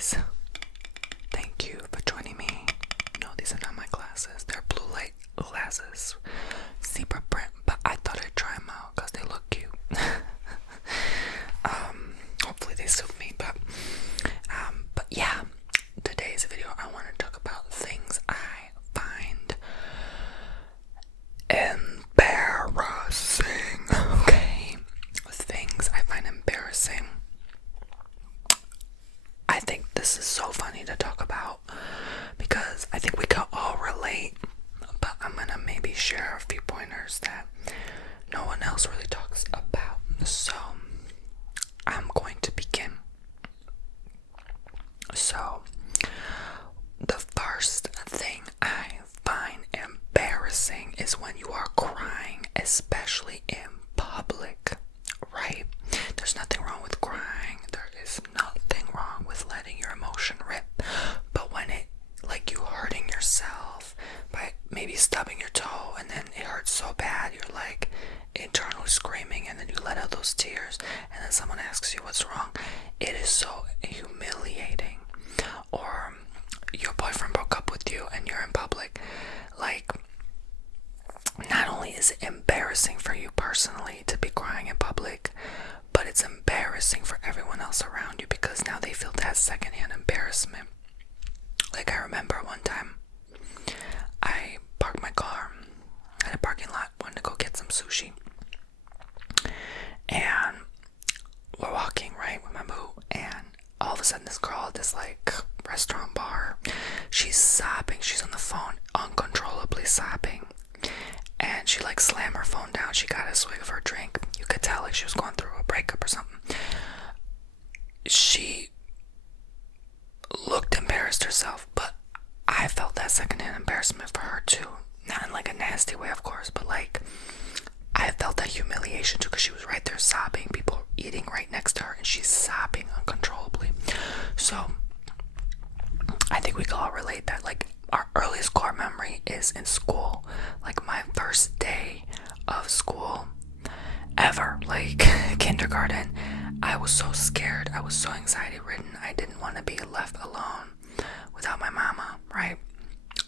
guys. Thank you for joining me. No, these are not my glasses. They're blue light glasses. Zebra print, but I thought I'd try them out because they look cute. Hopefully they suit me, but yeah, today's video I want to talk about things I find embarrassing. Okay, things I find embarrassing. I think this is so funny to talk about because I think we can all relate, but I'm gonna maybe share a few pointers that no one else really talks about. So I'm going to begin. So the first thing I find embarrassing is when you are crying, especially in public, right? There's nothing wrong with crying. There is nothing wrong with letting your emotion rip. But when it, like you hurting yourself by maybe stubbing your toe and then it hurts so bad, you're like internally screaming and then you let out those tears and then someone asks you what's wrong, it is so humiliating. Or your boyfriend broke up with you and you're in public, like, not only is it embarrassing for you personally to be crying in public, but it's embarrassing for everyone else around you because now they feel that secondhand embarrassment. Like, I remember one time I parked my car at a parking lot, wanted to go get some sushi, and we're walking right with my boo, and all of a sudden this girl at this like restaurant bar, she's sobbing, she's on the phone uncontrollably sobbing, and she like slammed her phone down. She got a swig of her drink. You could tell like she was going through a breakup or something. She looked embarrassed herself, but I felt that secondhand embarrassment for her too. Not in like a nasty way, of course, but like I felt that humiliation too because she was right there sobbing, people eating right next to her, and she's sobbing uncontrollably. So I think we can all relate that. Like, our earliest core memory is in school. Like, my first day of school ever, like kindergarten, I was so scared. I was so anxiety ridden. I didn't want to be left alone without my mama, right?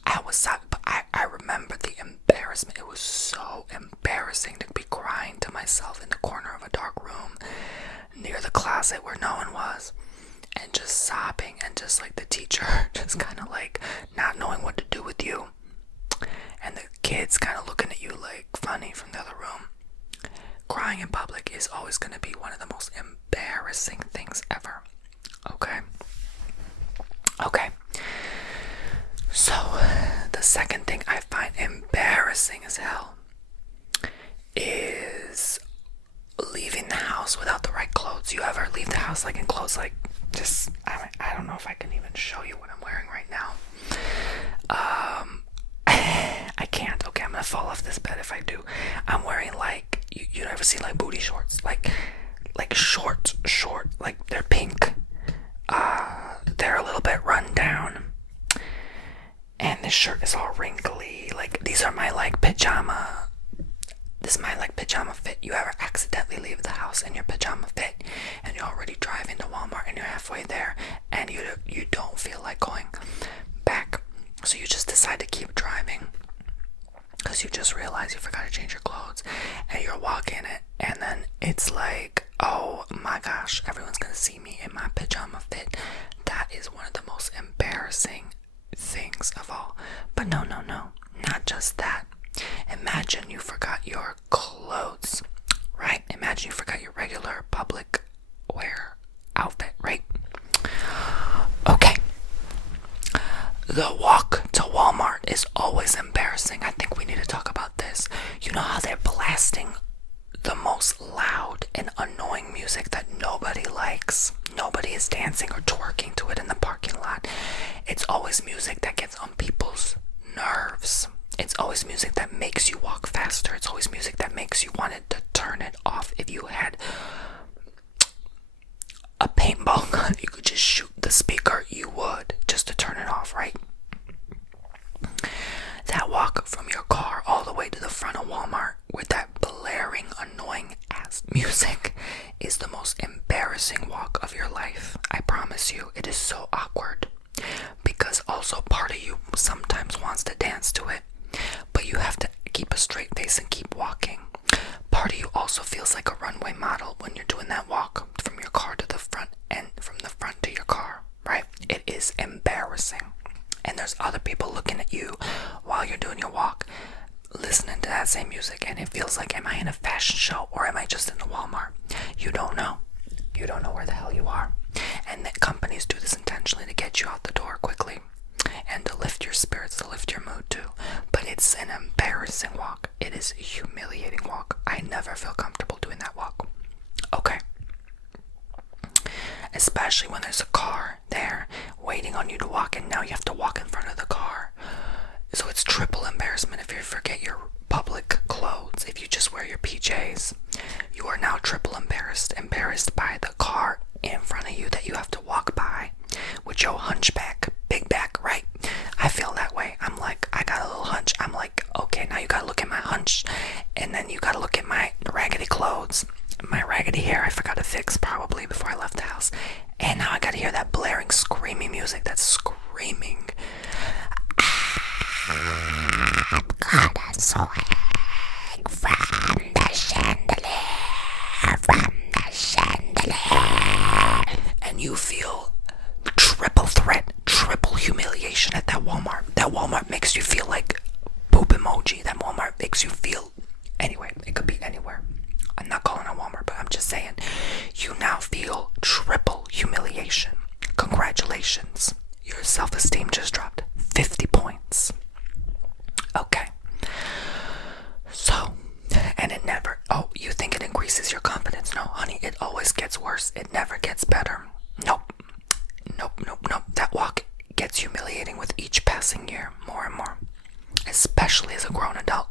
I was sad, but I remember the embarrassment. It was so embarrassing to be crying to myself in the corner of a dark room near the closet where no one was, and just sobbing, and just like the teacher just kind of like not knowing what to do with you, and the kids kind of looking at you like funny from the other room. Crying in public is always going to be one of the most embarrassing things ever. Okay. So the second thing I find embarrassing as hell is leaving the house without the right clothes. You ever leave the house like in clothes like just, I don't know if I can even show you what I'm wearing right now. I can't. Okay, I'm gonna fall off this bed if I do. I'm wearing like, you ever see like booty shorts, like short, like they're pink. They're a little bit run down, and this shirt is all wrinkly. Like, these are my like pajama. This is my like pajama fit. You ever accidentally leave the house in your pajama fit and you already drive into Walmart and you're halfway there and you don't feel like going back, so you just decide to keep driving because you just realize you forgot to change your clothes, and you're walking it, and then it's like, oh my gosh, everyone's gonna see me in my pajama fit. That is one of the most embarrassing things of all. But no, not just that. Imagine you forgot your clothes, right? Imagine you forgot your regular public wear outfit, right? Okay. The walk to Walmart is always embarrassing. I think we need to talk about this. You know how they're blasting the most loud and annoying music that nobody likes? Nobody is dancing or twerking to it in the parking lot. It's always music that gets on people's nerves. It's always music that makes you walk faster. It's always music that makes you want to turn it off. If you had a paintball gun, you could just shoot the speaker, you would, just to turn it off, right? That walk from your car all the way to the front of Walmart with that blaring, annoying ass music is the most embarrassing walk of your life. I promise you, it is so awkward. Because also part of you sometimes wants to dance to it, but you have to keep a straight face and keep walking. Part of you also feels like a runway model when you're doing that walk from your car to the front and from the front to your car, right? It is embarrassing. And there's other people looking at you while you're doing your walk, listening to that same music, and it feels like, am I in a fashion show or am I just in a Walmart? You don't know. You don't know where the hell you are. And that companies do this intentionally to get you out the door quickly and to lift your spirits, to lift your mood too. But it's an embarrassing walk. It is a humiliating walk. I never feel comfortable doing that walk. Okay. Especially when there's a car there waiting on you to walk, and now you have to walk in front of the car. So it's triple embarrassment if you forget your public clothes. If you just wear your PJs, you are now triple embarrassed. Embarrassed by the car in front of you that you have to walk by with your hunchback, big back, right? I feel that way. I'm like, I got a little hunch. I'm like, okay, now you gotta look at my hunch, and then you gotta look at my raggedy clothes, my raggedy hair I forgot to fix probably before I left the house, and now I gotta hear that blaring, screaming music that's screaming. I'm gonna swing from the chandelier, from the chandelier. And you feel triple threat, triple humiliation at that Walmart. That Walmart makes you feel like poop emoji. That Walmart makes you feel, anyway, it could be anywhere. I'm not calling it Walmart, but I'm just saying, you now feel triple humiliation. Congratulations. Your self-esteem just dropped 50 points. Okay. So, and it never, oh, you think it increases your confidence? No, honey, it always gets worse. It never gets better. Nope. That walk gets humiliating with each passing year, more and more. Especially as a grown adult.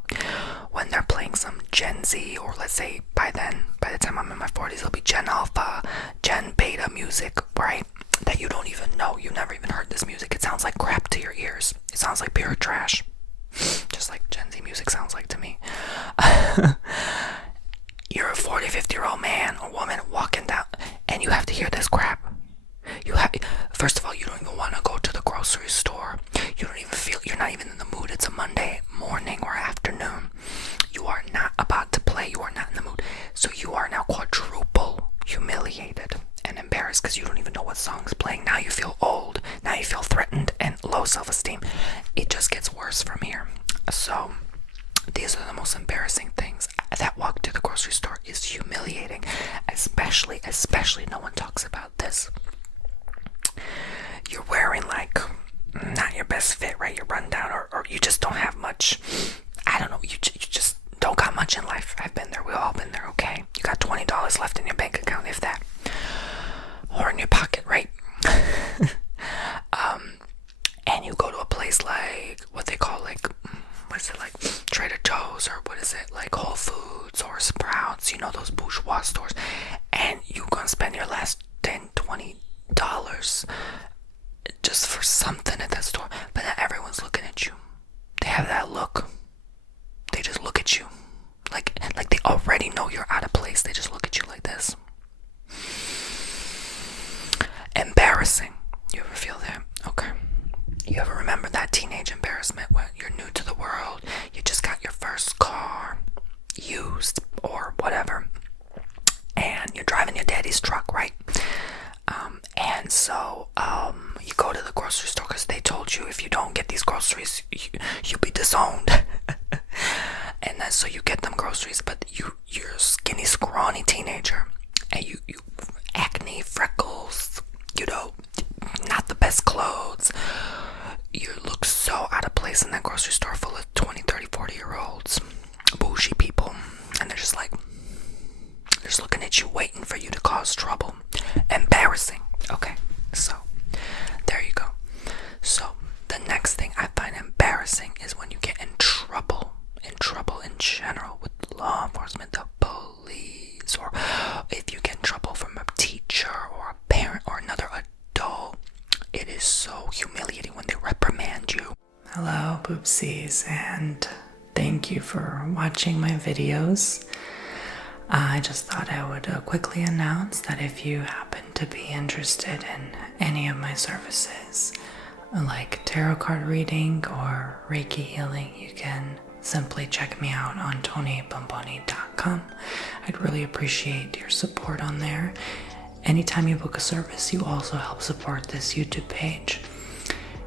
When they're playing some Gen Z, or let's say by the time I'm in my 40s, it'll be Gen Alpha, Gen Beta music, right? That you don't even know. You never even heard this music. It sounds like crap to your ears. It sounds like pure trash. Just like Gen Z music sounds like to me. You're a 40, 50-year-old man or woman walking down, and you have to hear this crap. First of all, you don't even want to go to the grocery store. You don't even feel, you're not even in the mood. It's a Monday morning or afternoon. You are not about to play. You are not in the mood. So you are now quadruple humiliated and embarrassed because you don't even know what song's playing. Now you feel old. Now you feel threatened and low self-esteem. It just gets worse from here. So these are the most embarrassing things. That walk to the grocery store is humiliating. Especially no one talks about this. You're wearing like not your best fit, right? You're run down, or you just don't have much. I don't know. You just don't got much in life. I've been there. We've all been there. Okay, you got $20 left in your bank account, if that, or in your pocket, right? And you go to a place like what they call like, what is it, like Trader Joe's, or what is it, like Whole Foods or Sprouts, you know, those bourgeois stores, and you gonna spend your last $10-$20 just for something at that store, but then everyone's looking at you. They have that look. They just look at you like they already know you're out of place. They just look at you like this. Embarrassing. You ever feel that? Okay. You ever remember that teenage embarrassment when you're new to the world, you just got your first car, used or whatever, and you're driving your daddy's truck, right? And so you go to the grocery store because they told you if you don't get these groceries, you'll be disowned. And then so you get them groceries, but you're a skinny, scrawny teenager, and you acne, freckles, you know, not the best clothes. You look so out of place in that grocery store full of 20, 30, 40-year-olds, bougie people, and they're just looking at you, waiting for you to cause trouble. Embarrassing. Okay, so there you go. So the next thing I find embarrassing is when you get in trouble in general with law enforcement, the police, or if you get in trouble from a teacher or a parent or another adult. It is so humiliating when they reprimand you. Hello, poopsies, and thank you for watching my videos. I just thought I would quickly announce that if you happen to be interested in any of my services, like tarot card reading or Reiki healing, you can simply check me out on tonybomboni.com. I'd really appreciate your support on there. Anytime you book a service, you also help support this YouTube page.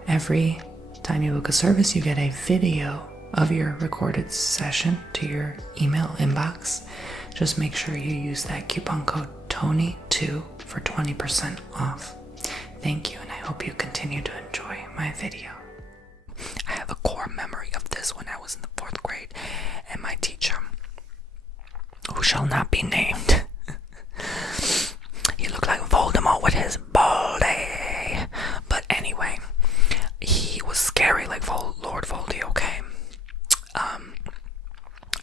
Every time you book a service, you get a video of your recorded session to your email inbox. Just make sure you use that coupon code TONY2 for 20% off. Thank you, and I hope you continue to enjoy my video. I have a core memory of this when I was in the 4th grade, and my teacher, who shall not be named, he looked like Voldemort with his baldy. But anyway, he was scary like Lord Voldy, okay?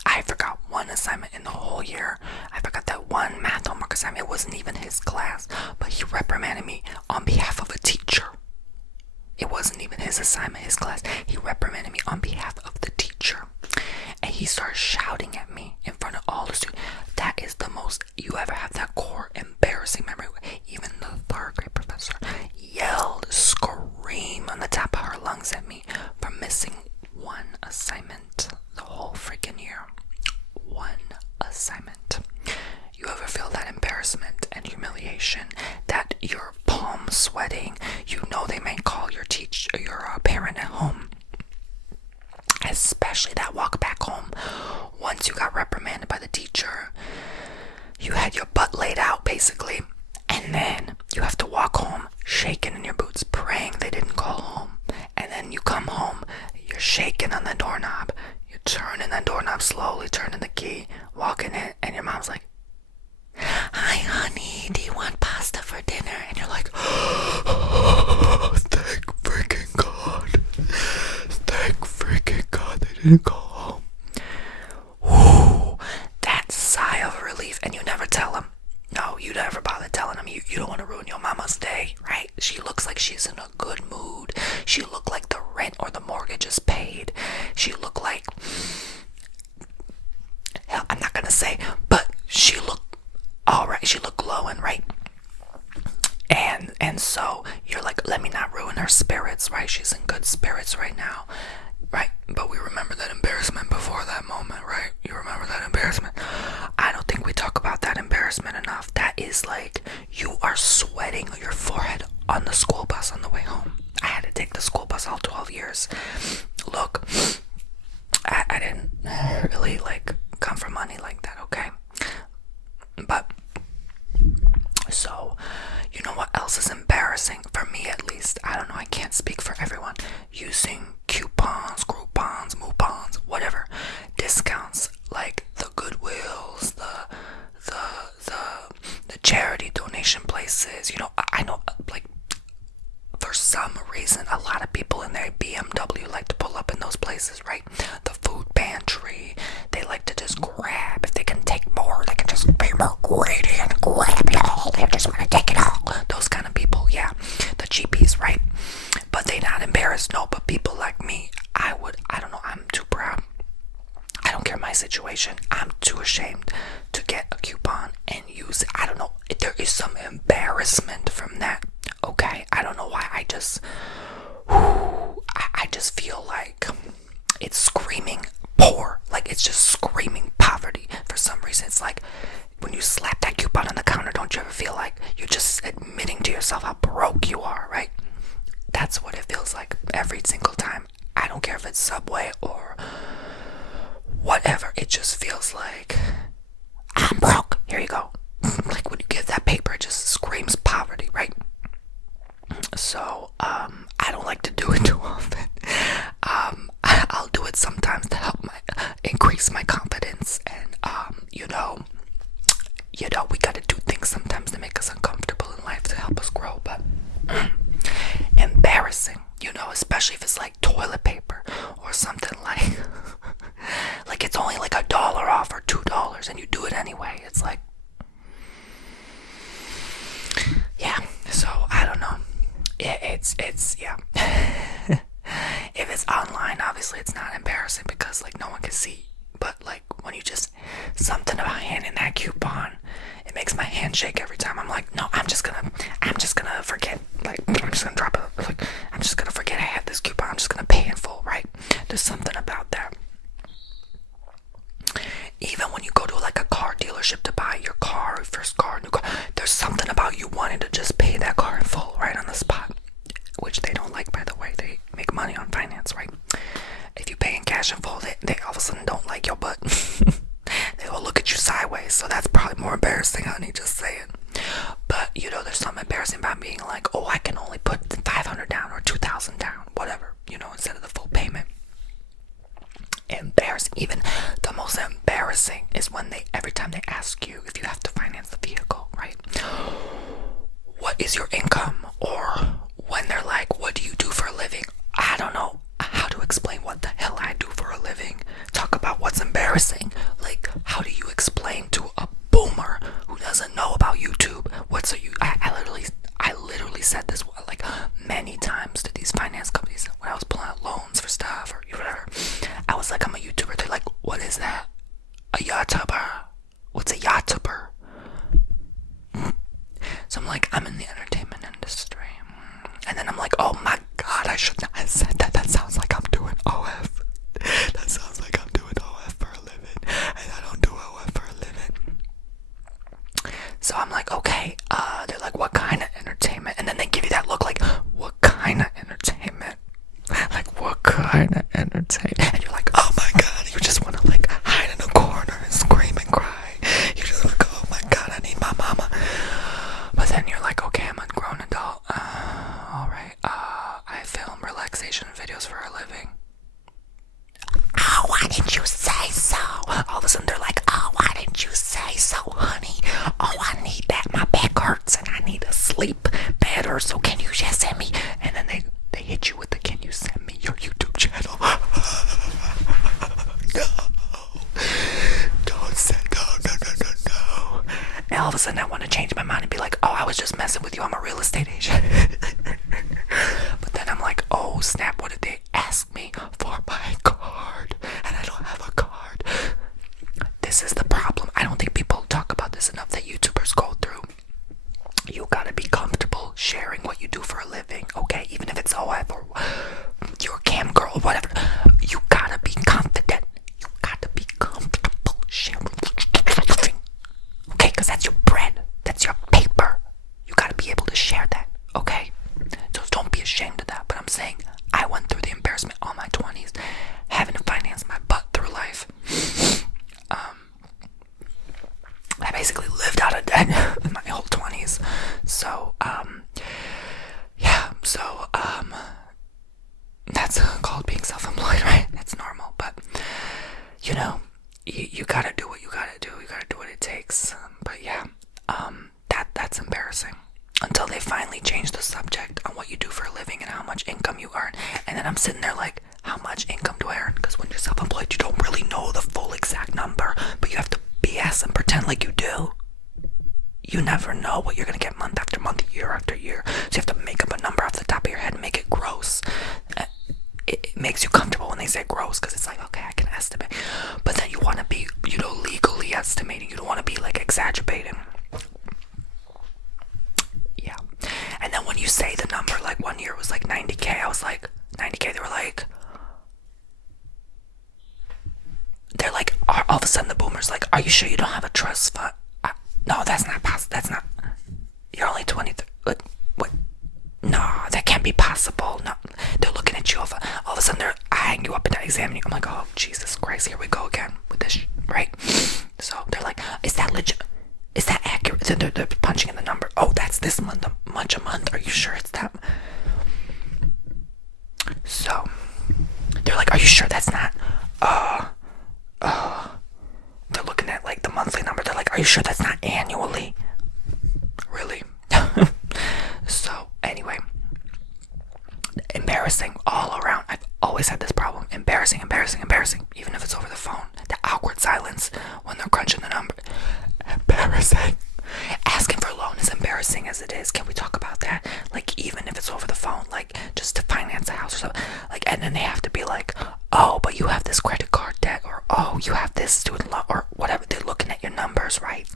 I forgot one assignment in the whole year. I forgot that one math homework assignment. It wasn't even his class, but he reprimanded me on behalf of a teacher. It wasn't even his assignment, his class. He reprimanded me on behalf of the teacher. And he started shouting at me in front of all the students. That is the most, you ever have that core embarrassing memory. Even the 3rd grade professor yelled, screamed on the top of her lungs at me for missing one assignment the whole freaking year. One assignment. You ever feel that embarrassment and humiliation, that your palms sweating? You know they may call your parent at home. Especially that walk back home. Once you got reprimanded by the teacher, you had your butt laid out basically, and then you have to walk home shaking in your boots, praying they didn't call home. And then you come home, you're shaking on the doorknob, you're turning the doorknob slowly, turning the key, walking in, and your mom's like, "Hi honey, do you want pasta for dinner?" And you're like, "Oh, thank freaking God. Thank freaking God they didn't call home." Whew, that sigh of relief, and you never tell them. No, you never bother telling them. You don't want to ruin your mama's day, right? She looks like she's in a good mood. She look like the rent or the mortgage is paid. She look like, hell, I'm not gonna say, but she looked alright. She looked glowing, right? And so you're like, let me not ruin her spirits, right? She's in good spirits right now, right? But we remember that embarrassment before that moment, right? You remember that embarrassment? I don't think we talk about that embarrassment enough. That is like, you are sweating your forehead on the school bus on the way home. I had to take the school bus all 12 years. Look, I didn't really like come for money like that, okay? But so, you know what else is embarrassing? For me at least, I don't know, I can't speak for everyone. Using coupons, Groupons, Moupons, whatever, discounts like the Goodwills, the charity donation places. You know, I know, like, for some reason, a lot of people in their BMW like to pull up in those places, right? The food pantry, they like to just grab. If they can take more, they can just be more greedy and grab it all. They just want to take it all. Those kind of people, yeah. The cheapies, right? But they not embarrassed, no. But people like me, I don't know, I'm too proud. I don't care my situation. I'm too ashamed to get a coupon and use it. I don't know. There is some embarrassment from that. Okay, I don't know why. I just feel like it's screaming poor. Like it's just screaming poverty for some reason. It's like when you slap that coupon on the counter, don't you ever feel like you're just admitting to yourself how broke you are, right? That's what it feels like every single time. I don't care if it's Subway or whatever. It just feels like I'm broke. Here you go. Like when you give that paper, it just screams poverty, right? So, I don't like to do it too often. I'll do it sometimes to help increase my confidence, and you know, we gotta do things sometimes to make us uncomfortable in life to help us grow. But embarrassing, you know, especially if it's like toilet paper or something like like it's only like $1 off or $2, and you do it anyway. It's like, yeah. So I don't know. It's yeah. If it's online, obviously it's not embarrassing because like no one can see. But like when you just something about handing that coupon being like, oh, I can only put 500 down or 2,000 down, whatever, instead of the full payment. Embarrassing. Even the most embarrassing is when every time they ask you if you have to finance the vehicle, right? What is your income? Or when they're like, what do you do for a living? I don't know how to explain what the hell I do for a living. Talk about what's embarrassing. Like, how do you explain to a boomer who doesn't know about YouTube I literally said this like many times to these finance companies when I was pulling out loans for stuff or whatever. I was like, I'm a YouTuber. They're like, what is that? A YouTuber? What's a YouTuber? So I'm like, I'm in the entertainment industry. And then I'm like, oh my god, I should not have said that. That sounds like I'm doing OF. That sounds like I'm doing OF for a living. And I don't do OF for a living. So I'm like, okay. They're like, what kind of entertainment? And then they give you that look like, what kind of entertainment? Like, what kind of entertainment? And you're like, oh my god. You just want to like hide in a corner and scream and cry. You just want to go, oh my god, I need my mama. But then you're like, okay, I'm a grown adult. Alright, I film relaxation videos for a living. Oh, why didn't you say so? All of a sudden they're like, oh, why didn't you say so, honey? Oh, I need that. My back hurts and I need to sleep better. So can you just send me? And then they hit you with the, can you send me your YouTube channel? No. Don't say no. And all of a sudden I want to change my mind and be like, oh, I was just messing with you. I'm a real estate agent. But then I'm like, oh snap, what did they ask me for my card? And I don't have a card. This is the problem. I don't think people talk about this enough that YouTubers go through. You gotta be comfortable sharing what you do for a living, okay? Even if it's OF or you're a cam girl or whatever. You gotta be confident. You gotta be comfortable sharing. Okay, because that's your bread. That's your paper. You gotta be able to share that, okay? So don't be ashamed of that. But I'm saying I went through the embarrassment all my 20s, having to finance my butt through life. I basically lived out of debt in my whole 20s. So, that's called being self-employed, right? It's normal, but you gotta do what you gotta do. You gotta do what it takes. But yeah, that's embarrassing. Until they finally change the subject on what you do for a living and how much income you earn. And then I'm sitting there like, how much income do I earn? Because when you're self-employed, you don't really know the full exact number, but you have to BS and pretend like you do. You never know what you're gonna get month after month, year after year. So you have to make up a number off the top of your head and make it gross. It makes you comfortable when they say gross, because it's like, okay, I can estimate. But then you want to be, legally estimating. You don't want to be like exaggerating. Yeah. And then when you say the number, like 1 year was like 90K, I was like, 90K, they're like, all of a sudden the boomer's like, are you sure you don't have a trust fund? No, that's not possible. That's not, you're only 23. What? No, that can't be possible. No, they're looking at you. All of a sudden they're eyeing you up and they're examining you. I'm like, oh, Jesus Christ, here we go again with this, right? So they're like, is that legit? Is that accurate? So they're punching in the number. Oh, that's this much a month. Are you sure it's that? So they're like, are you sure that's not? They're looking at like the monthly number. They're like, are you sure that's not annually? Really? So anyway, embarrassing all around. I've always had this problem. Embarrassing. Even if it's over the phone. The awkward silence when they're crunching the number. Embarrassing. Asking for a loan is embarrassing as it is. Can we talk about that? Like, even if it's over the phone, like just to finance a house or something. Like, and then they have to be like, oh, but you have this credit card debt, or oh, you have this student loan, or whatever. They're looking at your numbers, right?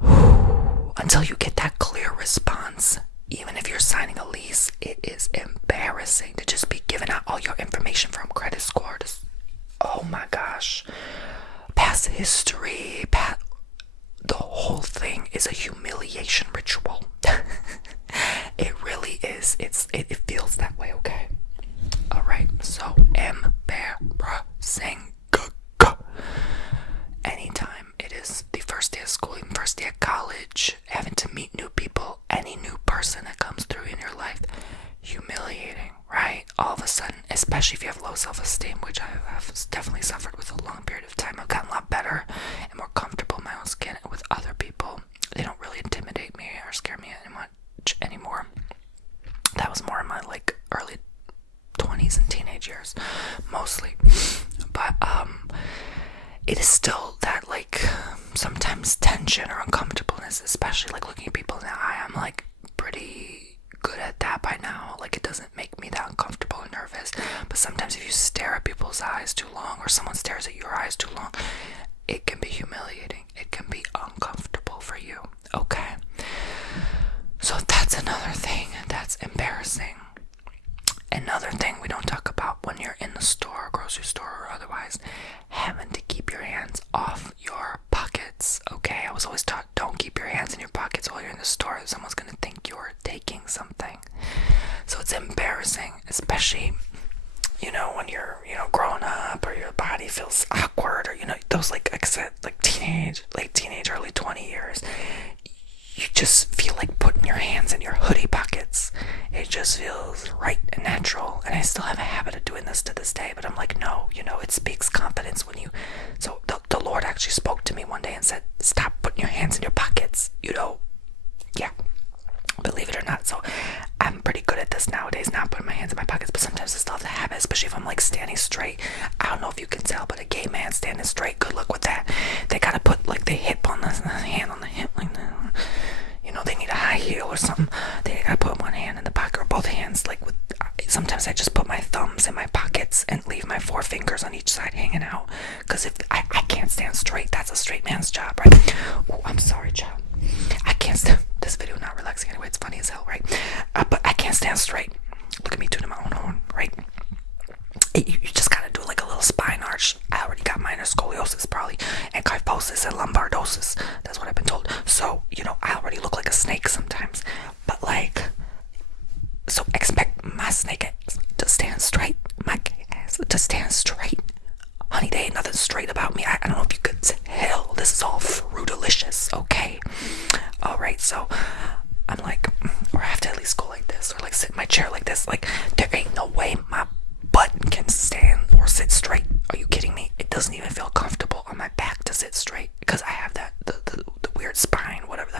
Until you get that clear response, even if you're signing a lease, it is embarrassing to just be giving out all your information from credit scores. Oh my gosh. Past history, the whole thing is a humiliation ritual. It really is. It feels that way, okay? Alright, so embarrassing. Anytime it is the first day of school, even first day of college, having to meet new people, any new especially if you have low self-esteem, which I have definitely suffered with a long period of time. I've gotten a lot better and more comfortable in my own skin with other people. They don't really intimidate me or scare me much anymore. That was more in my like early 20s and teenage years, mostly. But it is still that like sometimes tension or uncomfortableness, especially like looking at people in the eye. I'm like pretty good at that by now. Like it doesn't make me that uncomfortable and nervous. But sometimes if you stare at people's eyes too long, or someone stares at your eyes too long, it can be humiliating. It can be uncomfortable for you. Okay. So that's another thing that's embarrassing. Another thing we don't talk about when you're in the store, grocery store or otherwise, having to keep your hands off your pockets. Okay, I was always taught don't keep your hands in your pockets while you're in the store. Someone's gonna think you're taking something. So it's embarrassing, especially, you know, when you're, you know, growing up or your body feels awkward, or, you know, those like I said, like late teenage, early 20 years. You just feel like putting your hands in your hoodie pockets. It just feels right and natural. And I still have a habit of doing this to this day. But I'm like, no, you know, it speaks confidence when you... So the Lord actually spoke to me one day and said, stop putting your hands in your pockets. You know, yeah. Believe it or not. So I'm pretty good at this nowadays, not putting my hands in my pockets. But sometimes I still have the habit, especially if I'm like standing straight. I don't know if you can tell, but a gay man standing straight, good luck with that. They gotta put like the hip on the hand on the hip like that. You know, they need a high heel or something. They gotta put one hand in the pocket or both hands. Like with, sometimes I just put my thumbs in my pockets and leave my 4 fingers on each side hanging out. Cause if I can't stand straight, that's a straight man's job, right? Oh, I'm sorry, child. I can't stand. This video not relaxing anyway. It's funny as hell, right? But I can't stand straight. Look at me tooting my own horn, right? You just gotta do like a little spine arch. I already got minor scoliosis probably, and kyphosis and lumbardosis. That's what I've been told. So, you know, I already look like a snake sometimes. But like, so expect my snake ass to stand straight. My ass to stand straight. Honey, there ain't nothing straight about me. I don't know if you could tell. This is all fruitalicious, okay? Alright, so I'm like, or I have to at least go like this, or like sit in my chair like this. Like, there ain't no way my butt can stand or sit straight. Are you kidding me? It doesn't even feel comfortable on my back to sit straight because I have that the weird spine, whatever.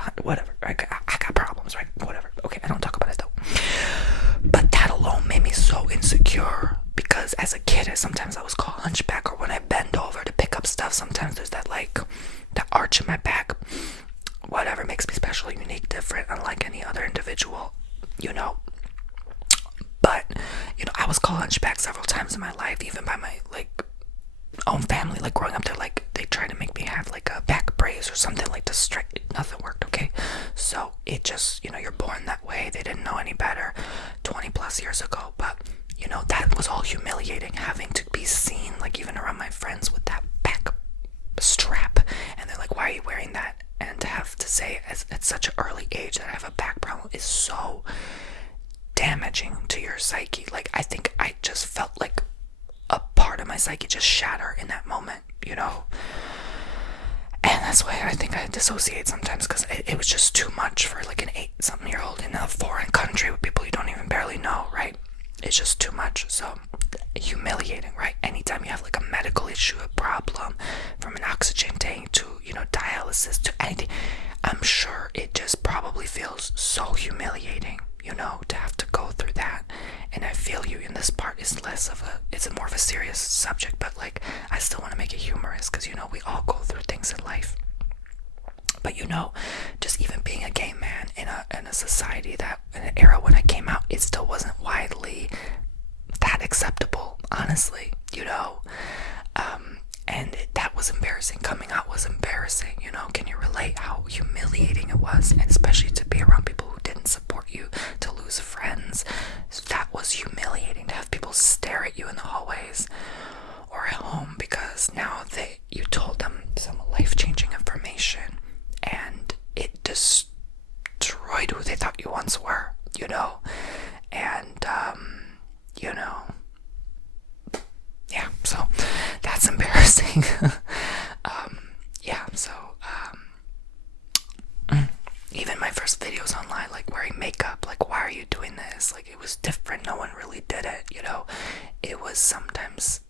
I got problems, right? Whatever. Okay, I don't talk about it though. But that alone made me so insecure because as a kid, sometimes I was called hunchback, or when I bend over to pick up stuff, sometimes there's that like that arch in my back. Whatever makes me special, unique, different, unlike any other individual, you know. But, you know, I was called hunchback several times in my life, even by my, like, own family. Like, growing up, they're like, they tried to make me have, like, a back brace or something, like, to straighten. Nothing worked, okay? So, it just, you know, you're born that way. They didn't know any better 20 plus years ago. But, you know, that was all humiliating, having to be seen, like, even around my friends with that back strap. And they're like, why are you wearing that? And to have to say at such an early age that I have a back problem is so damaging to your psyche. Like, I think I just felt like a part of my psyche just shatter in that moment, you know. And that's why I think I dissociate sometimes, because it was just too much for like an 8-something-year-old in a foreign country with people you don't even barely know, right? It's just too much. So humiliating, right? Anytime you have like a medical issue, a problem, from an oxygen tank to, you know, dialysis to anything, I'm sure it just probably feels so humiliating, you know, to have to go through that. And I feel you in this part is it's more of a serious subject, but like I still want to make it humorous because, you know, we all go through things in life. But, you know, just even being a gay man in a society that in an era when I came out, it still wasn't widely that acceptable, honestly, you know. And that was embarrassing. Coming out was embarrassing, you know. Can you relate how humiliating it was? And especially to be around people who didn't support you, to lose friends. That was humiliating, to have people stare at you in the hallways or at home because now you told them some life-changing information and it destroyed who they thought you once were, you know. And you know, yeah, so that's embarrassing. Yeah, so even even my first videos online, like wearing makeup, like why are you doing this? Like it was different. No one really did it, you know. It was sometimes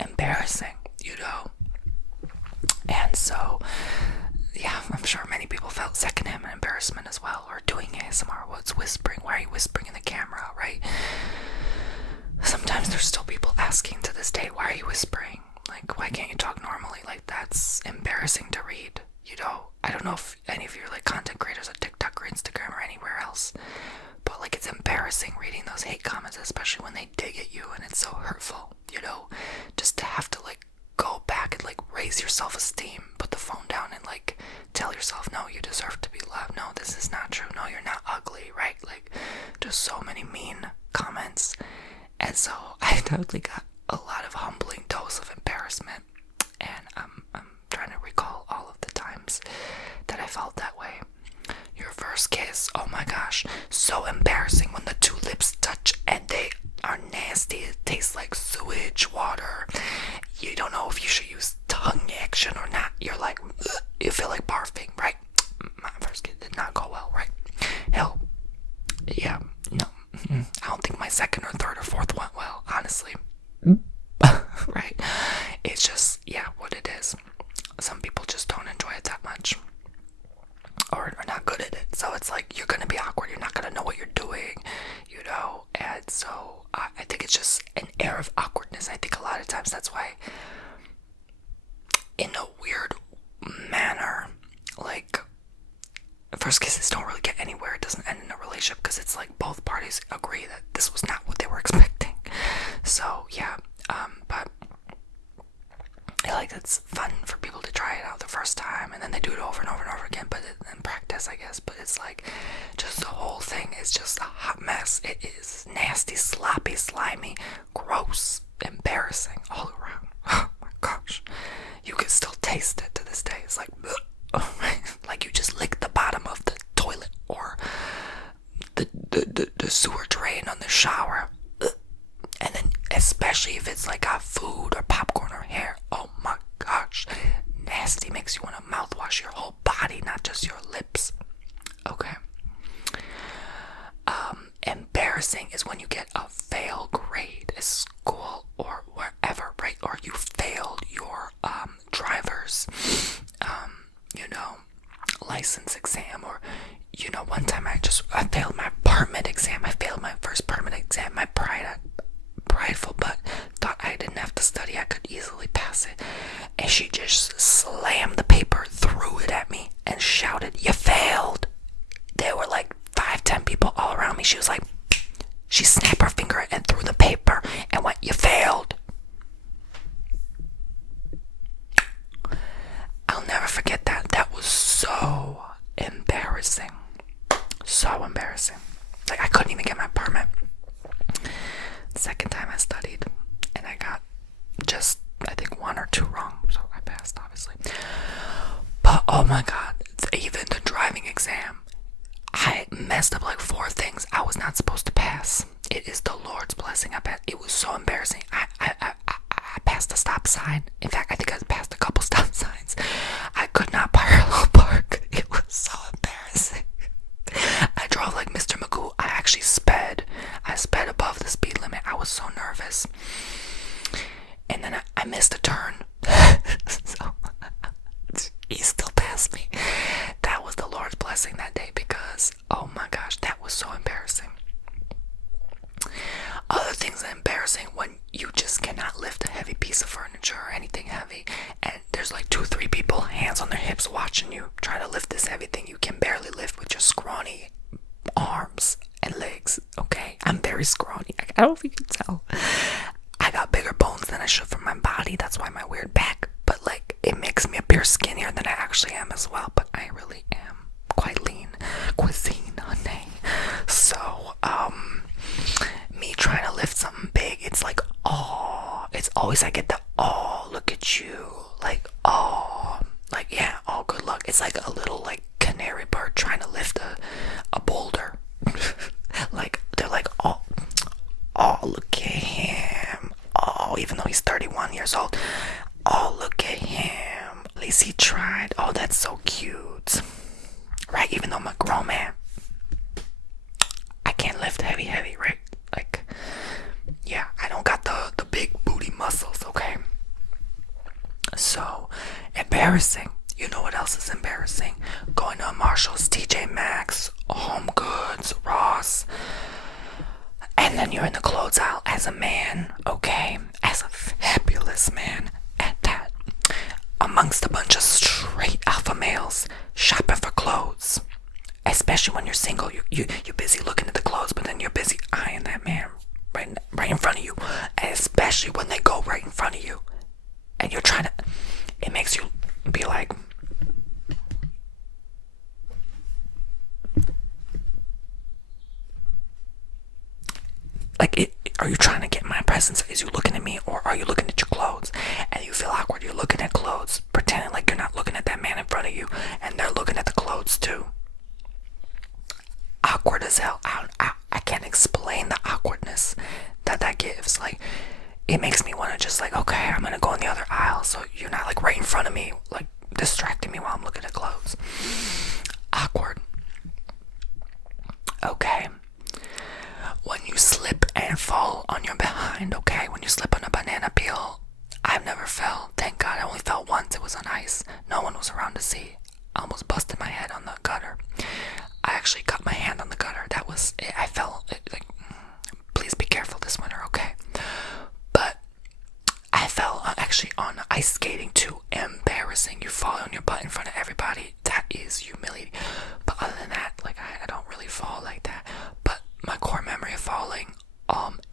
embarrassing, you know. And so, yeah, I'm sure many people felt secondhand embarrassment as well, or doing ASMR. What's whispering? Why are you whispering in the camera, right? Sometimes there's still people asking to this day, why are you whispering? Like, why can't you talk normally? Like, that's embarrassing to read, you know? I don't know if any of you are like content creators on TikTok or Instagram or anywhere else, but like it's embarrassing reading those hate comments, especially when they dig at you and it's so hurtful, you know? Just to have to like go back and like raise your self-esteem, put the phone down and like tell yourself, no, you deserve to be loved. No, this is not true. No, you're not ugly, right? Like, just so many mean comments. And so I totally got a lot of humbling dose of embarrassment, and I'm trying to recall all of the times that I felt that way. Your first kiss, oh my gosh, so embarrassing when the two lips touch and they are nasty. It tastes like sewage water. You don't know if you should use tongue action or not. You're like, ugh, you feel like barfing, right? My first kiss did not go well, right? Hell, yeah, no. I don't think my second or third or fourth went well, honestly. Right? It's just, yeah, what it is. Some people just don't enjoy it that much, or are not good at it. So it's like, you're gonna be awkward. You're not gonna know what you're doing, you know? And so I think it's just an air of awkwardness. I think a lot of times that's why, in a weird manner, like, first kisses don't really get anywhere. It doesn't end in a relationship because it's like both parties agree that this was not what they were expecting. So yeah, but I like it's fun for people to try it out the first time and then they do it over and over and over again, but in practice, I guess. But it's like, just the whole thing is just a hot mess. It is nasty, sloppy, slimy, gross, embarrassing all around. Oh my gosh, you can still taste it to this day. It's like, like you just licked the bottom of the toilet or the sewer drain on the shower. And then especially if it's like got food or popcorn or hair, oh my gosh, nasty. Makes you want to mouthwash your whole body, not just your lips. Okay. Embarrassing is when you get a fail grade at school or wherever, right? Or you failed your driver's you know, license exam, or you know, one time I failed my permit exam. I failed my first permit exam. My prideful butt thought I didn't have to study. I could easily pass it, and she just slammed the paper, threw it at me, and shouted, "You failed!" There were like 5-10 people all around me. She was like, she snapped her finger and threw the paper and went, "You failed." I'll never forget that. That was so embarrassing. So embarrassing. Like, I couldn't even get my permit. The second time I studied, and I got just, I think, 1 or 2 wrong. So I passed, obviously. But, oh my God, even the driving exam, I messed up like 4 things I was not supposed to pass. It is the Lord's blessing. It was so embarrassing. I passed a stop sign. In fact, I think I passed a couple stop signs. I could not parallel park. It was so embarrassing. I drove like Mr. Magoo. I actually sped. I sped above the speed limit. I was so nervous. And then I missed a turn. So he still passed me. That was the Lord's blessing that day, because, oh my gosh, that was so embarrassing. Other things are embarrassing when you just cannot lift a heavy piece of furniture or anything heavy, and there's like 2-3 people, hands on their hips, watching you try to lift this heavy thing you can barely lift with your scrawny arms and legs. Okay, I'm very scrawny. I don't know if you can tell. I got bigger bones than I should for my body. That's why my weird back. But like, it makes me appear skinnier than I actually am as well. But I really am quite lean. Cuisine, honey. So, me trying to lift something big, it's like, oh, it's always I get the, oh, look at you, like, oh, like, yeah, oh, good luck. It's like a little like canary bird trying to lift a boulder. Like, they're like, oh, look at him. Oh, even though he's 31 years old, oh, look at him, at least he tried. Oh, that's so cute. Like, even though I'm a grown man, I can't lift heavy, right? Like, yeah, I don't got the big booty muscles, okay? So, embarrassing. You know what else is embarrassing? Going to Marshall's, TJ Maxx, Home Goods, Ross, and then you're in the clothes aisle as a man, okay? As a fabulous man at that. Amongst a bunch of straight alpha males shopping for clothes. Especially when you're single, you're busy looking at the clothes, but then you're busy eyeing that man right in front of you. And especially when they go right in front of you, and you're trying to, it makes you be like, are you trying to get my presence? Is you looking at me, or are you looking at your clothes? And you feel awkward. You're looking at clothes, pretending like you're not looking at that man in front of you, and they're looking at the clothes too. Awkward as hell. I can't explain the awkwardness that gives. Like, it makes me want to just like, okay, I'm gonna go in the other aisle, so you're not like right in front of me, like distracting me while I'm looking at clothes. Awkward. Okay. When you slip and fall on your behind, okay? When you slip on a banana peel, I've never fell. Thank God, I only fell once. It was on ice. No one was around to see. I almost busted my head on the gutter. I actually cut my hand on the gutter. That was it. I fell. Like, please be careful this winter, okay? But I fell actually on ice skating too. Embarrassing. You fall on your butt in front of everybody. That is humiliating. But other than that, like, I don't really fall like that. But my core memory of falling,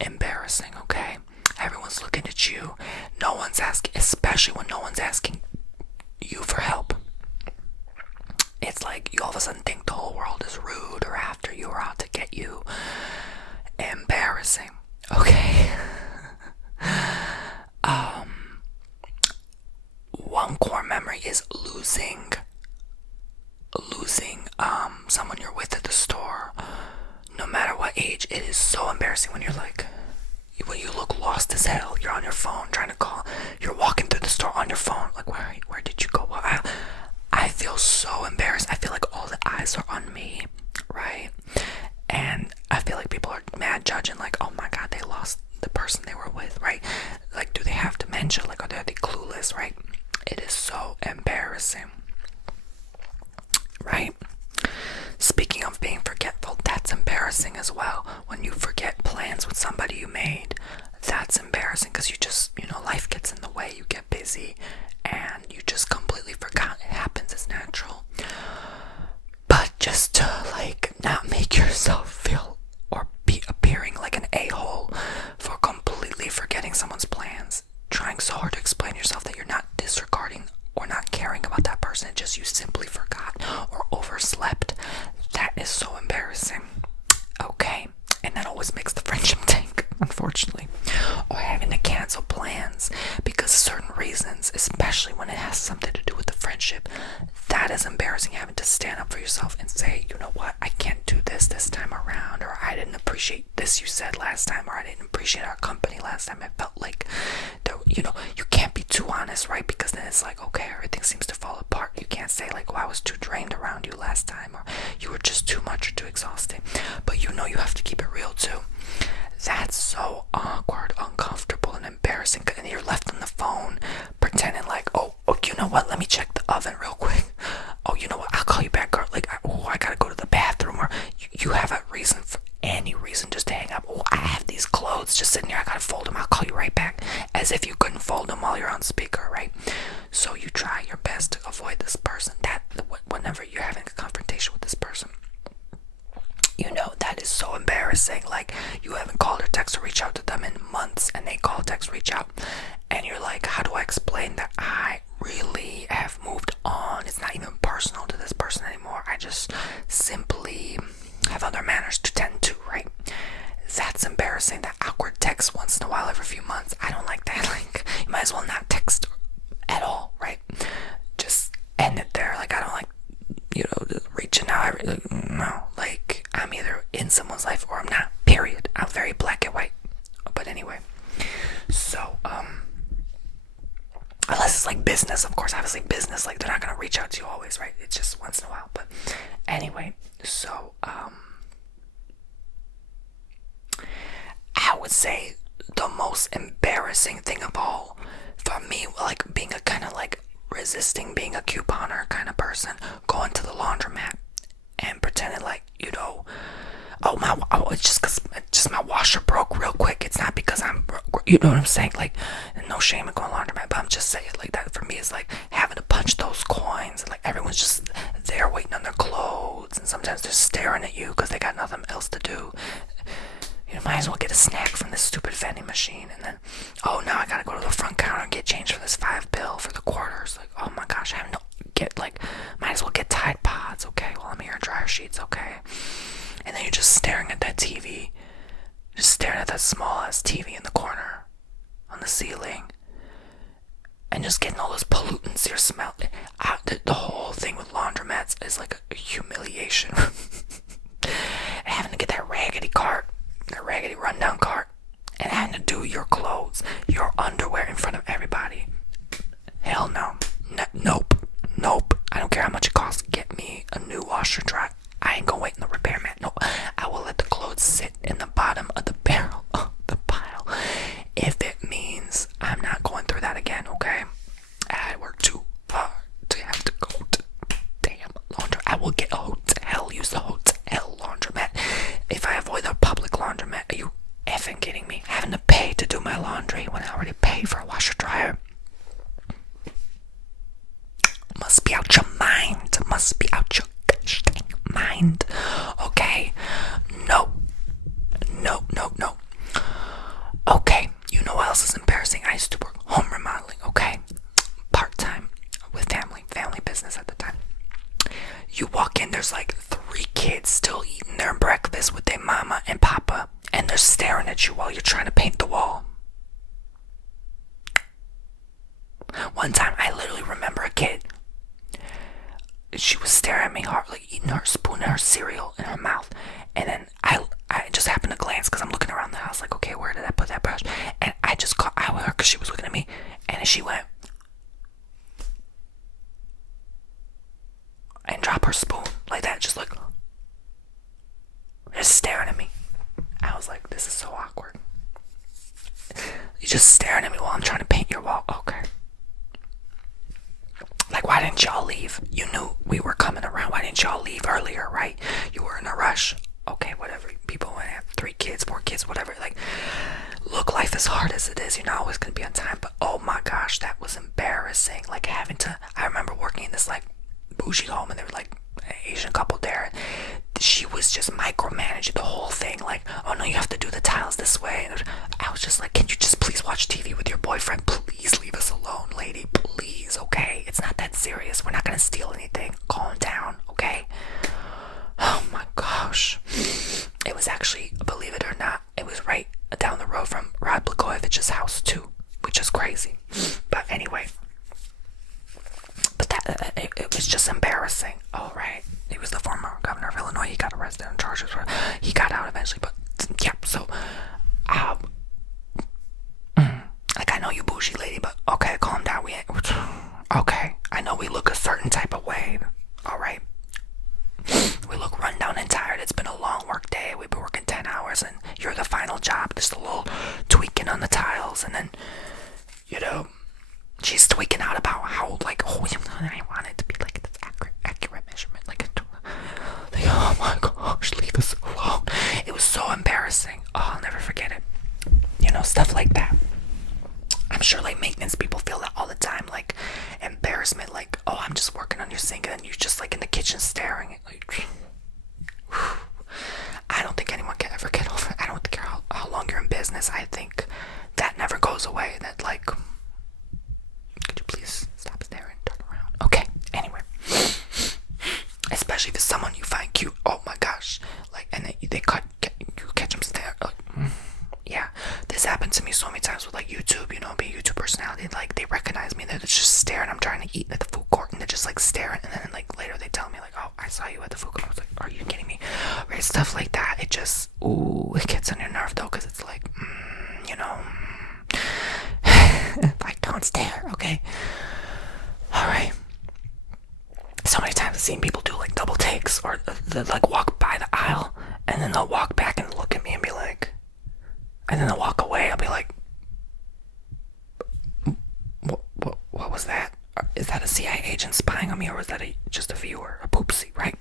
embarrassing, okay? Everyone's looking at you. No one's asking, especially when no one's asking you for help. It's like you all of a sudden think the whole world is rude or after you or out to get you. Embarrassing. Okay. One core memory is losing someone you're with at the store. No matter what age, it is so embarrassing when you're like, when you look lost as hell. You're on your phone trying to call. You're walking through the store on your phone. Like, where did you go? Well, I feel so embarrassed. I feel like all the eyes are on me, right? And I feel like people are mad judging, like, oh my God, they lost the person they were with, right? Like, do they have dementia? Like, are they clueless, right? It is so embarrassing, right? Speaking of being forgetful, that's embarrassing as well. When you forget plans with somebody you made, that's embarrassing because you just, life gets in the way. You get busy and you just completely forgot. It happens, it's natural. But just to like not make yourself feel or be appearing like an a-hole for completely forgetting someone's plans, trying so hard to explain yourself that you're not disregarding or not caring about that person, it's just you simply forgot or overslept. That is so embarrassing. Okay, and that always makes the friendship tank, unfortunately. Or having to cancel plans because of certain reasons, especially when it has something to do with the friendship. That is embarrassing, having to stand up for yourself and say, you know what, I can't do this time around, or I didn't appreciate this you said last time, or I didn't appreciate our company last time. I felt like, you can't be too honest, right? Because then it's like, okay, everything seems to fall apart. You can't say like, well, I was too drained around you last time, or you were just too much or too exhausting. But you have to keep it real too. That's so awkward, uncomfortable, and embarrassing. And you're left on the phone pretending like, oh, you know what? Let me check the oven real quick. Oh, you know what? I'll call you back, girl. Like, I gotta go to the bathroom. Or you have a reason, for any reason, just to hang up. Oh, I have these clothes just sitting here. I gotta fold them. I'll call you right back. As if you couldn't fold them while you're on speaker, right? So you try your best to avoid this person. Whenever you're having a confrontation with this person, that is so embarrassing. Like, you haven't called or text or reach out to them in months, and they call, text, reach out, and you're like, how do I explain that I really have moved on? It's not even personal to this person anymore. I just simply have other manners to tend to, right? That's embarrassing. That awkward text once in a while every few months. I don't like that. Like, you might as well not text at all, right? Just end it there. Like, I don't like, reaching out. No, like, I'm either in someone's life or I'm not, period. I'm very black and white. But anyway, so, unless it's like business, of course, obviously business, like, they're not gonna reach out to you always, right? It's just once in a while. But anyway, anyway, so I would say the most embarrassing thing of all for me, like being a kind of like resisting being a couponer kind of person, going to the laundromat and pretending like, it's just because my washer broke real quick. It's not because I'm broke, you know what I'm saying? Like, no shame in going to laundromat, but I'm just saying, like, that for me is like having to punch those coins, and like everyone's just there waiting on their clothes, and sometimes they're staring at you because they got nothing else to do. You might as well get a snack from this stupid vending machine, and then, oh, now I gotta go to the front counter and get change for this $5 for the quarters. Like, oh my gosh, I have no might as well get Tide Pods, okay, while I'm here, dryer sheets, okay. And then you're just staring at that TV, just staring at that small ass TV in the corner on the ceiling, and just getting all those pollutants you're smelling. The whole thing with laundromats is like a humiliation. Having to get that raggedy rundown cart, and having to do your clothes, your underwear in front of everybody. Hell no. Nope. I don't care how much it costs. Get me a new washer and dryer. I ain't gonna wait in the repairman. No, I will let the clothes sit in the bottom of the barrel of the pile if it means I'm not going through that again, okay? I work too hard to have to go to damn laundry. I will get a hotel, use the hotel laundromat if I avoid the public laundromat. Are you effing kidding me? Having to pay to do my laundry when I already paid for a washer dryer. Must be out your mind. Must be out your gosh dang mind. Okay? No. Okay, you know what else is embarrassing? I used to work home remodeling, okay? Part-time with family business at the time. You walk in, there's like 3 kids still eating their breakfast with their mama and papa, and they're staring at you while you're trying to paint the wall. One time, I literally remember a kid. She was staring at me hard, like eating her spoon and her cereal in her mouth. And then I just happened to glance because I'm looking around the house like, okay, where did I put that brush? And I just caught eye with her because she was looking at me. And she went and dropped her spoon like that, just staring at me. I was like, this is so awkward. You're just staring at me while I'm trying to paint your wall. Okay. Like, why didn't y'all leave? You knew we were coming around. Why didn't y'all leave earlier, right? You were in a rush. Okay, whatever. People want to have 3 kids, 4 kids, whatever. Like, look, life is hard as it is. You're not always going to be on time. But, oh my gosh, that was embarrassing. Like, I remember working in this, like, bougie home, and there was, like, an Asian couple there. She was just micromanaging the whole thing. Like, oh no, you have to do the tiles this way. And I was just like, can you just please watch TV with your boyfriend? Please leave us alone, lady. Please, okay? It's not that serious. We're not gonna steal anything. Calm down, okay? Oh my gosh. It was actually, believe it or not, it was right down the road from Rod Blagojevich's house too, which is crazy. But anyway, it was just embarrassing. All right, he was the former governor of Illinois. He got arrested and charged. He got out eventually, but yeah. So, like, I know you bougie lady, but okay, calm down. Okay. I know we look a certain type of way. All right, we look run down and tired. It's been a long work day. We've been working 10 hours, and you're the final job. Just a little tweaking on the tiles, and then she's tweaking out about how, like, I want it to be like this accurate measurement, like, oh my gosh, leave us alone. It was so embarrassing. Oh, I'll never forget it. Stuff like that. I'm sure, like, maintenance people feel that all the time, like, embarrassment, like, oh, I'm just working on your sink, and you're just, like, in the kitchen staring, like, I don't think anyone can ever get over it. I don't care how long you're in business. I think that never goes away. That, like, could you please stop staring, turn around? Okay, anyway. Especially if it's someone you find cute. Oh my gosh. Like, and you catch them staring. Like, yeah. This happened to me so many times with, like, YouTube, being a YouTube personality. Like, they recognize me. They're just staring. I'm trying to eat at the food court, and they're just, like, staring. And then, like, later they tell me, like, oh, I saw you at the food court. I was like, are you kidding me? Right? Stuff like that. It just, it gets on your nerve, though, because it's like, like, don't stare, okay? Alright. So many times I've seen people do, like, double takes. bags, or they'll like walk by the aisle, and then they'll walk back and look at me and be like, and then they'll walk away. I'll be like, what was that? Is that a CIA agent spying on me, or was that just a viewer, a poopsie, right?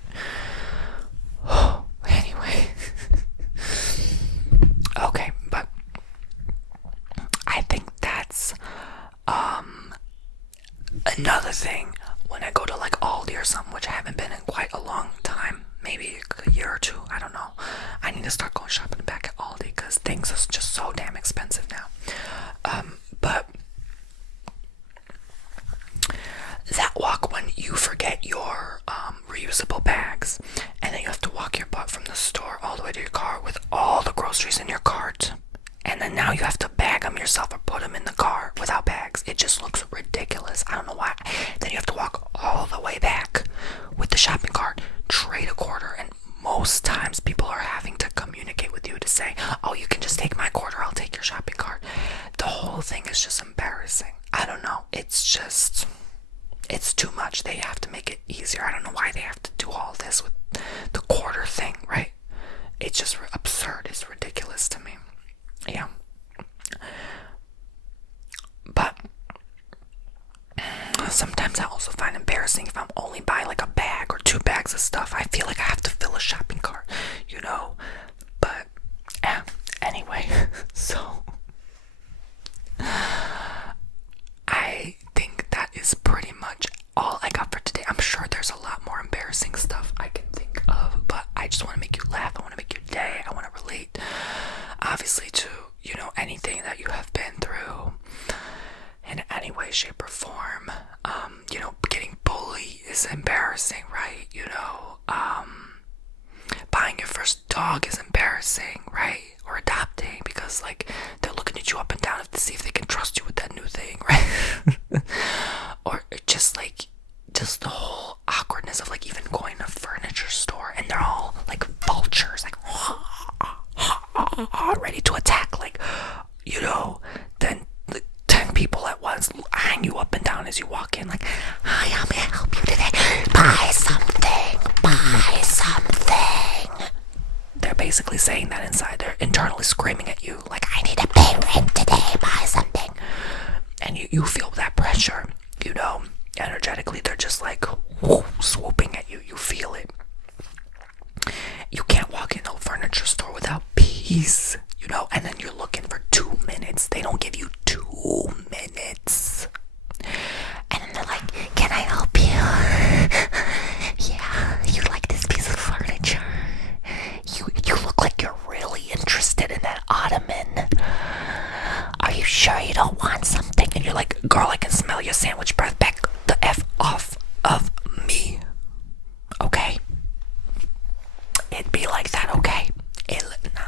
Anyway. Okay, but I think that's another thing. When I go to like Aldi or something, which I haven't been in quite a long time, maybe a year or two, I don't know. I need to start going shopping back at Aldi because things are just so damn expensive now. But that walk when you forget your reusable bags, and then you have to walk your butt from the store all the way to your car with all the groceries in your cart, and then now you have to bag them yourself or put them in the car without bags. It just looks ridiculous. I don't know why. Then you have to walk all the way back with the shopping cart, trade a quarter, and most times people are having to communicate with you to say, oh, you can just take my quarter, I'll take your shopping cart. The whole thing is just embarrassing. I don't know. It's too much. They have to make it easier. I don't know why they have to do all this with the quarter thing, right? It's just absurd. It's ridiculous to me. Yeah. But sometimes I also find embarrassing if I'm only buying like a bag or 2 bags of stuff. I feel like I have to fill a shopping cart, you know? But anyway, so I think that is pretty much all I got for today. I'm sure there's a lot more embarrassing stuff I can think of, but I just want to make you laugh. I want to make your day. I want to relate, obviously, to, you know, anything that you have been through in any way, shape, or form. You know, getting bullied is embarrassing, right? You know, buying your first dog is embarrassing, right? Or adopting, because like they're looking at you up and down to see if they can trust you with that new thing, right? Or just the whole awkwardness of like even going to a furniture store and they're all like vultures, like ready to attack, like, you know, then the 10 people at once eyeing you up and down as you walk in, like, hi, how may I help you today? Buy something. They're basically saying that inside. They're internally screaming at you, like, I need to pay rent today, buy something. And you feel that pressure, you know, energetically. They're just like swooping at you. You feel it. You can't walk into a furniture store without peace, you know, and then you're looking for 2 minutes. They don't give you 2 minutes. And then they're like, can I help you? Yeah, you like this piece of furniture? You look like you're really interested in that ottoman. Are you sure you don't want something? And you're like, girl, I can smell your sandwich breath. Back the F off of me. Okay? It'd be like that, okay?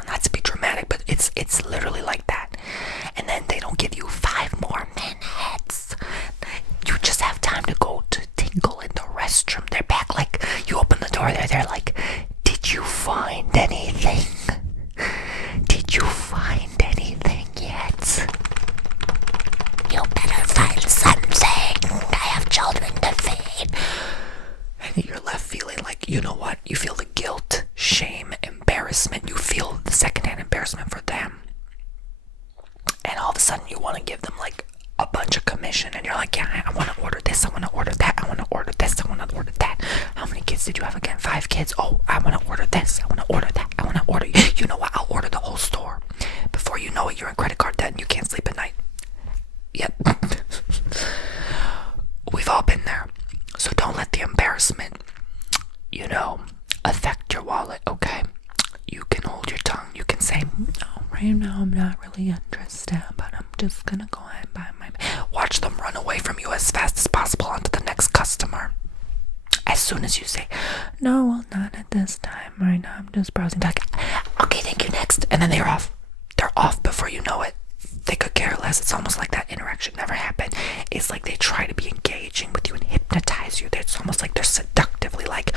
Not to be dramatic, but it's literally like that. And then they don't give you 5 more minutes. You just have time to go to tinkle in the restroom. They're back, like, you open the door, they're like, did you find anything? Did you find anything yet? You better find something. I have children to feed. And you're left feeling like, you know what? You feel the guilt, shame, embarrassment. You feel the secondhand embarrassment for them. And all of a sudden you want to give them like a bunch of commission. And you're like, yeah, I want to order this. I want to order that. I want to order this. I want to order that. How many kids did you have again? 5 kids. Oh, I want to order this. I want to order that. I want to order. You know what? I'll order the whole store. Before you know it, you're in credit card debt and you can't sleep at night. Yep. We've all been there. So don't let the embarrassment, you know, affect your wallet, okay? You can hold your tongue. You can say, no, right now I'm not really interested, but I'm just gonna go ahead and buy my... Watch them run away from you as fast as possible onto the next customer. As soon as you say, no, well, not at this time. Right now I'm just browsing. Like, okay, thank you, next. And then they're off. They're off before you know it. They could care less. It's almost like that interaction never happened. It's like they try to be engaging with you and hypnotize you. It's almost like they're seductively like,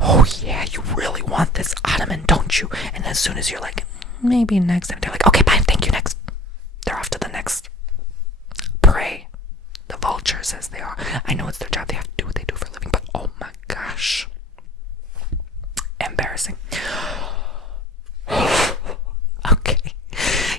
oh yeah, you really want this ottoman, don't you? And as soon as you're like, maybe next time, they're like, okay, bye, thank you, next. They're off to the next prey. The vultures as they are. I know it's their job. They have to do what they do for a living, but oh my gosh. embarrassing. Okay.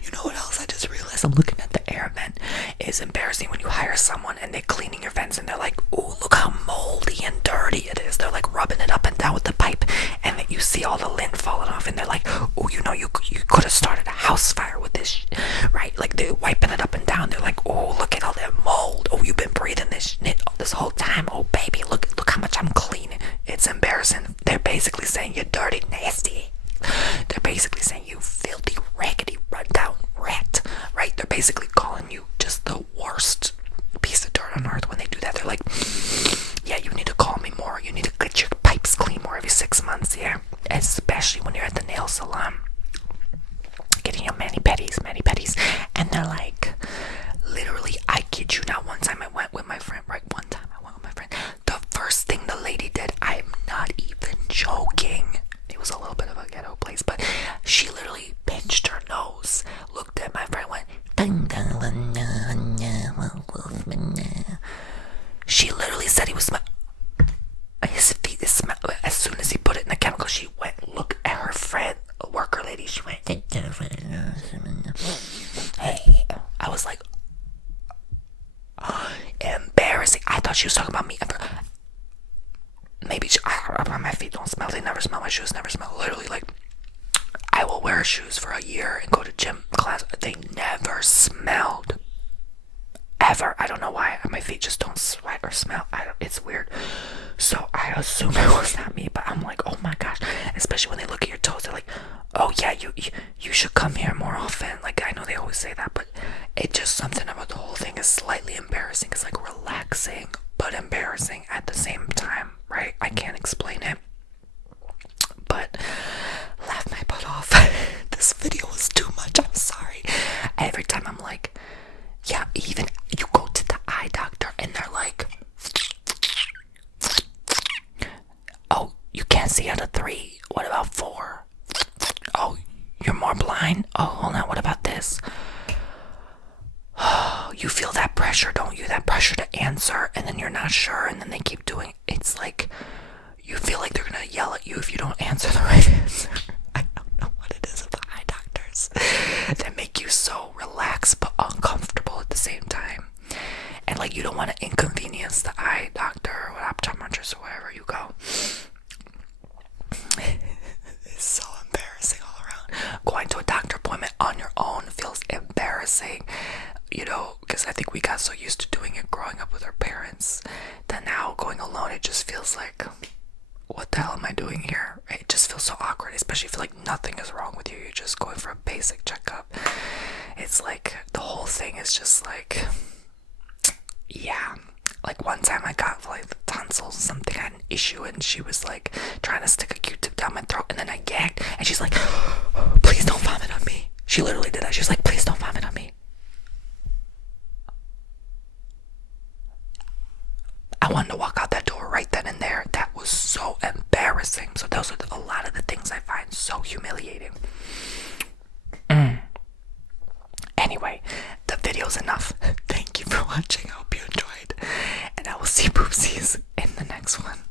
You know what else I just realized? I'm looking at the air vent. It's embarrassing when you hire someone and they're cleaning your vents and they're like, ooh, look how moldy and dirty it is. They're like rubbing it up and down with the pipe, and then you see all the lint falling off, and they're like, oh, you know, you could have started a house fire with this right? Like, they're wiping it up and down. They're like, oh, look at all that mold. Oh, you've been breathing this shit this whole time. Oh, baby, look how much I'm cleaning. It's embarrassing. They're basically saying you're dirty, nasty. They're basically saying you filthy, raggedy, rundown rat, right? They're basically calling you just the worst piece of dirt on earth when they do that. They're like, yeah, you need to call me more. You need to get your pipes clean more every 6 months, yeah? Especially when you're at the nail salon getting your mani-pedis. And they're like, literally, I kid you not, one time I went with my friend, the first thing the lady did, I'm not even joking, it was a little bit of a ghetto place, but she literally pinched her nose, looked at my friend, went, she literally said he was his feet is smell. As soon as he put it in the chemical, she went look at her friend, a worker lady. She went, hey. I was like, embarrassing. I thought she was talking about me. Maybe my feet don't smell. They never smell. My shoes never smell. Literally, like, I will wear shoes for a year and go to gym class. They never smelled. Ever. I don't know why. My feet just don't sweat or smell. It's weird. So I assume it was not me, but I'm like, oh my gosh. Especially when they look at your toes, they're like, oh yeah, you should come here more often. Like, I know they always say that, but it just, something about the whole thing is slightly embarrassing. It's like relaxing, but embarrassing at the same time, right? I can't explain it, but laugh my butt off. This video was too much. I'm sorry. Every time I'm like, yeah, even you go to the eye doctor and they're like, oh, you can't see out of 3. What about 4? Oh, you're more blind? Oh, hold on, what about this? Oh, you feel that pressure, don't you? That pressure to answer, and then you're not sure, and then they keep doing it. It's like, you feel like they're gonna yell at you if you don't answer the right answer. I don't know what it is about eye doctors that make you so relaxed but uncomfortable at the same time. And like, you don't want to inconvenience the eye doctor or optometrist or wherever you go. It's so embarrassing all around. Going to a doctor appointment on your own feels embarrassing, you know, because I think we got so used to doing it growing up with our parents that now going alone, it just feels like, what the hell am I doing here? It just feels so awkward, especially if you feel like nothing is wrong with you. You're just going for a basic checkup. It's like, the whole thing is just like, yeah. Like, one time I got like the tonsils, something, I had an issue, and she was like trying to stick a Q-tip down my throat, and then I gagged, and she's like, please don't vomit on me. She literally did that. She was like, please don't vomit on me. I wanted to walk out that door right then and there. That was so embarrassing. So those are a lot of the things I find so humiliating. Anyway, the video's enough. Thank you for watching. I hope you enjoyed. And I will see poopsies in the next one.